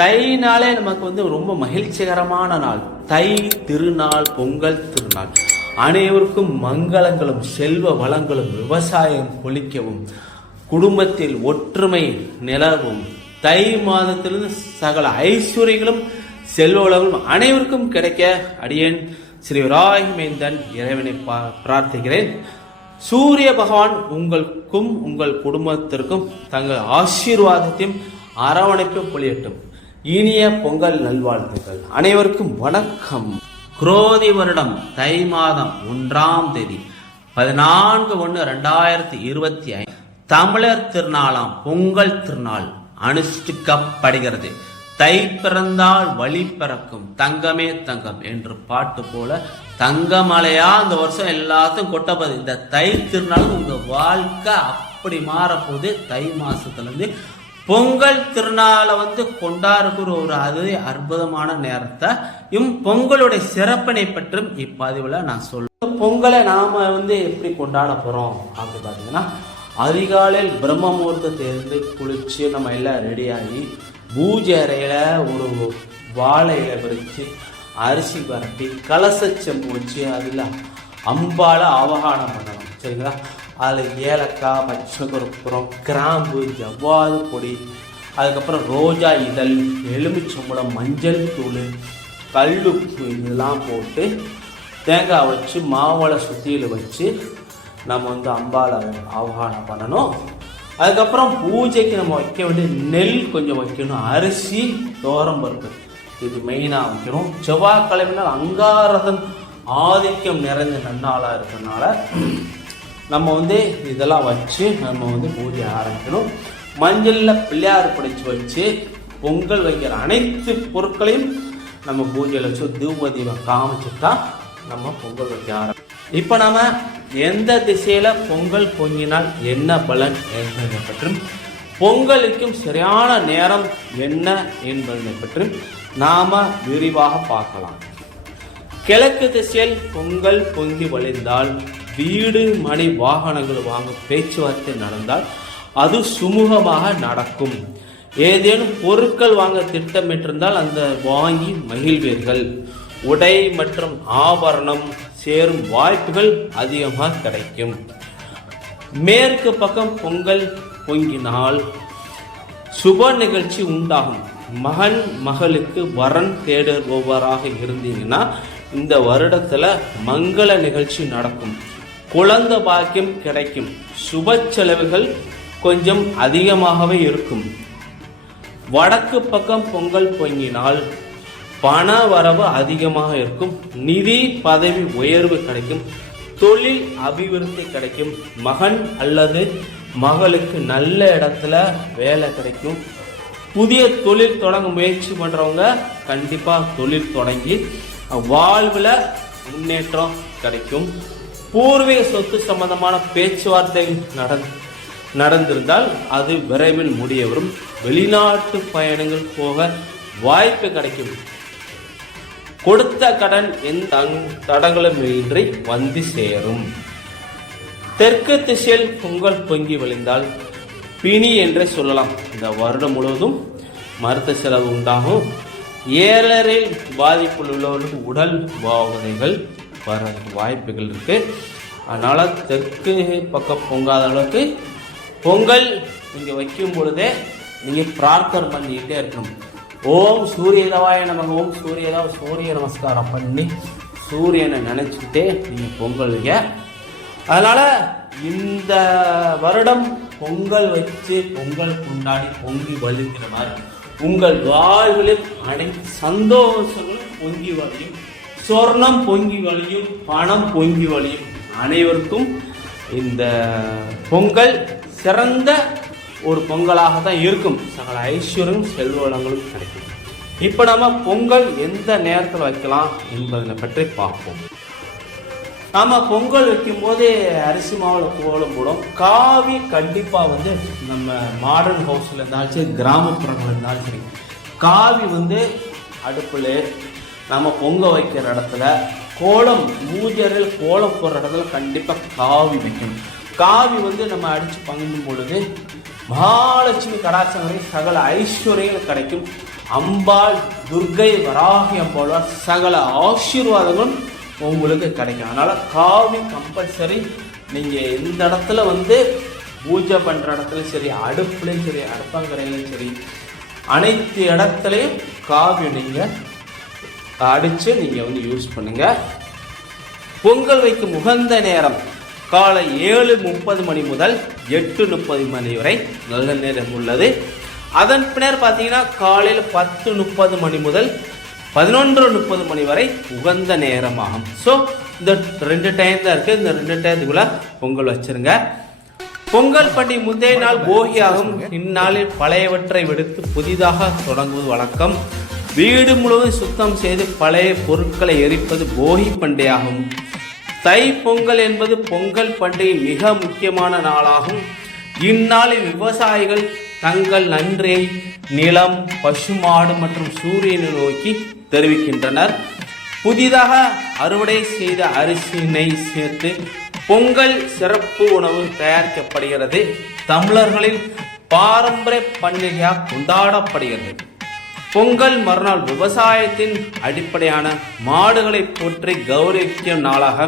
தைனாலே நமக்கு வந்து ரொம்ப மகிழ்ச்சிகரமான நாள். தை திருநாள் பொங்கல் திருநாள். அனைவருக்கும் மங்களங்களும் செல்வ வளங்களும் விவசாயம் கொளிக்கவும் குடும்பத்தில் ஒற்றுமை நிலவும். தை மாதத்திலிருந்து சகல ஐஸ்வர்யங்களும் செல்வ வளங்களும் அனைவருக்கும் கிடைக்க அடியேன். ஸ்ரீ ராகிமேந்தன் இறைவனை பிரார்த்திக்கிறேன். சூரிய பகவான் உங்களுக்கும் உங்கள் குடும்பத்திற்கும் தங்கள் ஆசீர்வாதத்தையும் அரவணைப்பும் பொழியட்டும். இனிய பொங்கல் நல்வாழ்த்துக்கள். அனைவருக்கும் வணக்கம். குரோதி வருடம் தை மாதம் ஒன்றாம் தேதி பதினான்கு ஒன்று ரெண்டாயிரத்தி இருபத்தி ஐந்து தமிழர் திருநாளாம் பொங்கல் திருநாள் அனுஷ்டிக்கப்படுகிறது. தை பிறந்தால் வழி பிறக்கும் தங்கமே தங்கம் என்று பாட்டு போல தங்கமலையா இந்த வருஷம் எல்லாத்தையும் கொட்டப்போகுது. இந்த தை திருநாள் உங்க வாழ்க்கை அப்படி மாறப்போகுது. தை மாசத்துல இருந்து பொங்கல் திருநாளை வந்து கொண்டாடுகிற ஒரு அது அற்புதமான நேரத்தை இம் பொங்கலுடைய சிறப்பினை பற்றும் இப்பதிவில் நான் சொல்லுவேன் பொங்கலை நாம வந்து எப்படி கொண்டாட போறோம் அப்படி பார்த்தீங்கன்னா அதிகாலையில் பிரம்ம முகூர்த்தத்தை இருந்து குளிச்சு நம்ம எல்லாம் ரெடியாகி பூஜை அறையில் ஒரு வாழை இலை அரிசி பரப்பி கலச செம்பு வச்சு அதில் அம்பால அவகானம் பண்ணணும் சரிங்களா? அதில் ஏலக்காய் பச்சை கருப்புரம் கிராம்பு ஜவ்வாது பொடி அதுக்கப்புறம் ரோஜா இதழ் எலுமிச்சம்பழம் மஞ்சள் தூள் கல்லுப்பு இதெல்லாம் போட்டு தேங்காய் வச்சு மாவளை சுத்தியில் வச்சு நம்ம வந்து அம்பால ஆவாகனம் பண்ணணும். அதுக்கப்புறம் பூஜைக்கு நம்ம வைக்க வேண்டிய நெல் கொஞ்சம் வைக்கணும். அரிசி தோரம் பருப்பு. இது மெயினாக வைக்கணும். செவ்வாய்க்கிழமைனால் அங்காரதன் ஆதிக்கம் நிறைந்த நன்னாளாக இருக்கிறதுனால நம்ம வந்து இதெல்லாம் வச்சு நம்ம வந்து பூஜை ஆரம்பிக்கணும். மஞ்சளில் பிள்ளையார் பிடிச்சி வச்சு பொங்கல் வைக்கிற அனைத்து பொருட்களையும் நம்ம பூஜையில் வச்சு தூப தீபம் தான் நம்ம பொங்கல் வைக்க ஆரம்பிக்கும் இப்போ நம்ம எந்த திசையில் பொங்கல் பொங்கினால் என்ன பலன் என்பதை பற்றும் பொங்கலுக்கும் சரியான நேரம் என்ன என்பதை பற்றும் நாம விரிவாக பார்க்கலாம். கிழக்கு திசையில் பொங்கல் பொங்கி வழிந்தால் வீடு மணி வாகனங்கள் வாங்கும் பேச்சுவார்த்தை நடந்தால் அது சுமூகமாக நடக்கும். ஏதேனும் பொருட்கள் வாங்க திட்டமிட்டிருந்தால் அந்த வாங்கி மகிழ்வீர்கள். உடை மற்றும் ஆபரணம் சேரும் வாய்ப்புகள் அதிகமாக கிடைக்கும். மேற்கு பக்கம் பொங்கல் பொங்கினால் சுப நிகழ்ச்சி உண்டாகும். மகன் மகளுக்கு வரன் தேடுபவராக இருந்தீங்கன்னா இந்த வருடத்தில் மங்கள நிகழ்ச்சி நடக்கும். குழந்தை பாக்கியம் கிடைக்கும். சுப செலவுகள் கொஞ்சம் அதிகமாகவே இருக்கும். வடக்கு பக்கம் பொங்கல் பொங்கினால் பண வரவு அதிகமாக இருக்கும். நிதி பதவி உயர்வு கிடைக்கும். தொழில் அபிவிருத்தி கிடைக்கும். மகன் அல்லது மகளுக்கு நல்ல இடத்துல வேலை கிடைக்கும். புதிய தொழில் தொடங்க முயற்சி பண்ணுறவங்க கண்டிப்பாக தொழில் தொடங்கி வாழ்வில் முன்னேற்றம் கிடைக்கும். பூர்வீக சொத்து சம்பந்தமான பேச்சுவார்த்தை நடந் நடந்திருந்தால் அது விரைவில் முடிய வரும் வெளிநாட்டு பயணங்கள் போக வாய்ப்பு கிடைக்கும். கொடுத்த கடன் எந்த தங்- தடங்களுமின்றி வந்து சேரும். தெற்கு திசையில் பொங்கல் பொங்கி விழுந்தால் பிணி என்றே சொல்லலாம். இந்த வருடம் முழுவதும் மருத்துவ செலவு உண்டாகும். ஏழரில் பாதிப்புள்ளவர்களுக்கு உடல் பாவனைகள் வர வாய்ப்புகள் இருக்குது அதனால் தெற்கு பக்கம் பொங்காத அளவுக்கு பொங்கல் நீங்கள் வைக்கும் பொழுதே நீங்கள் பிரார்த்தனை பண்ணிக்கிட்டே இருக்கணும். ஓம் சூரியதவாய நமக்கு ஓம் சூரியதா சூரிய நமஸ்காரம் பண்ணி சூரியனை நினச்சிக்கிட்டே நீங்கள் பொங்கல் வைங்க அதனால் இந்த வருடம் பொங்கல் வச்சு பொங்கல் கொண்டாடி பொங்கி வலிக்கிற மாதிரி உங்கள் வாழ்வில் அனைத்து சந்தோஷங்களும் பொங்கி வரையும் சொர்ணம் பொங்கி வழியும் பணம் பொங்கி வழியும் அனைவருக்கும் இந்த பொங்கல் சிறந்த ஒரு பொங்கலாக தான் இருக்கும். சகல ஐஸ்வர்யம் செல்வளங்களும் கிடைக்கும். இப்போ நம்ம பொங்கல் எந்த நேரத்தில் வைக்கலாம் என்பதை பற்றி பார்ப்போம். நாம் பொங்கல் வைக்கும்போது அரிசி மாவில் கோலம் போடும். காவி கண்டிப்பாக வந்து நம்ம மாடர்ன் ஹவுஸில் இருந்தாலும் சரி கிராமப்புறங்கள் இருந்தாலும் சரி காவி வந்து அடுப்பில் நம்ம பொங்க வைக்கிற இடத்துல கோலம் மூஜரில் கோலம் போடுற இடத்துல கண்டிப்பாக காவி வைக்கணும். காவி வந்து நம்ம அடித்து பங்கிடும் பொழுது மகாலட்சுமி கடாட்சங்களில் சகல ஐஸ்வர்யங்கள் கிடைக்கும். அம்பாள் துர்கை வராகி அம்பாள் சகல ஆசீர்வாதங்களும் உங்களுக்கு கிடைக்கும். அதனால் காவி கம்பல்சரி நீங்கள் எந்த இடத்துல வந்து பூஜை பண்ணுற இடத்துல சரி அடுப்புலையும் சரி அடுப்பங்கரையிலையும் சரி அனைத்து இடத்துலையும் காவி நீங்கள் அடித்து நீங்கள் வந்து யூஸ் பண்ணுங்கள் பொங்கல் வைக்கும் உகந்த நேரம் காலை ஏழு முப்பது மணி முதல் எட்டு முப்பது மணி வரை நல்ல நேரம் உள்ளது. அதன் பின்னர் பார்த்தீங்கன்னா காலையில் பத்து முப்பது மணி முதல் பதினொன்று முப்பது மணி வரை உகந்த நேரமாகும். ஸோ இந்த ரெண்டு டைம் தான் இருக்குது இந்த ரெண்டு டைத்துக்குள்ளே பொங்கல் வச்சிருங்க. பொங்கல் பண்டிகை முந்தைய நாள் போகியாகும். இந்நாளில் பழையவற்றை விடுத்து புதிதாக தொடங்குவது வழக்கம். வீடு முழுவதும் சுத்தம் செய்து பழைய பொருட்களை எரிப்பது போகி பண்டையாகும் தை பொங்கல் என்பது பொங்கல் பண்டிகை மிக முக்கியமான நாளாகும். இந்நாளில் விவசாயிகள் தங்கள் நன்றியை நிலம் பசுமாடு மற்றும் சூரியனை நோக்கி தெரிவிக்கின்றனர். புதிதாக அறுவடை செய்த அரிசியினை சேர்த்து பொங்கல் சிறப்பு உணவு தயாரிக்கப்படுகிறது. தமிழர்களின் பாரம்பரிய பண்டிகையாக கொண்டாடப்படுகிறது. பொங்கல் மறுநாள் விவசாயத்தின் அடிப்படையான மாடுகளை போற்றி கௌரவிக்கும் நாளாக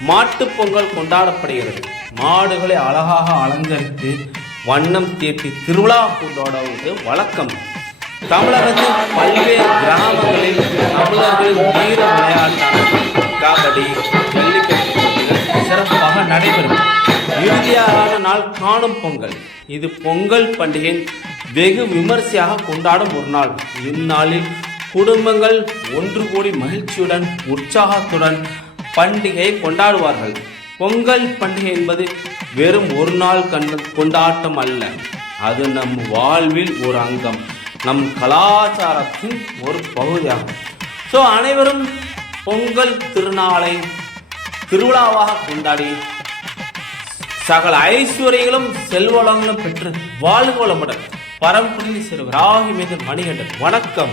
மாட்டுப் பொங்கல் கொண்டாடப்படுகிறது. மாடுகளை அழகாக அலங்கரித்து வண்ணம் தீட்டி திருவிழா கொண்டாடுவது வழக்கம். தமிழகத்தின் பல்வேறு கிராமங்களில் தமிழர்களின் வீர விளையாட்டான கபடி ஜல்லிக்கட்டு போட்டிகள் சிறப்பாக நடைபெறும். இறுதியாக நாள் காணும் பொங்கல். இது பொங்கல் பண்டிகையின் வெகு விமர்சையாக கொண்டாடும் ஒரு நாள். இந்நாளில் குடும்பங்கள் ஒன்று கூடி மகிழ்ச்சியுடன் உற்சாகத்துடன் பண்டிகையை கொண்டாடுவார்கள். பொங்கல் பண்டிகை என்பது வெறும் ஒரு நாள் கண்ட கொண்டாட்டம் அல்ல. அது நம் வாழ்வில் ஒரு அங்கம். நம் கலாச்சாரத்தின் ஒரு பகுதியாகும். ஸோ அனைவரும் பொங்கல் திருநாளை திருவிழாவாக கொண்டாடி சகல ஐஸ்வர்யங்களும் செல்வளங்களும் பெற்று வாழ்வு வளமுடன் பரம்பரில் சிறுவர். ராகி மீது மணிகண்டன். வணக்கம்.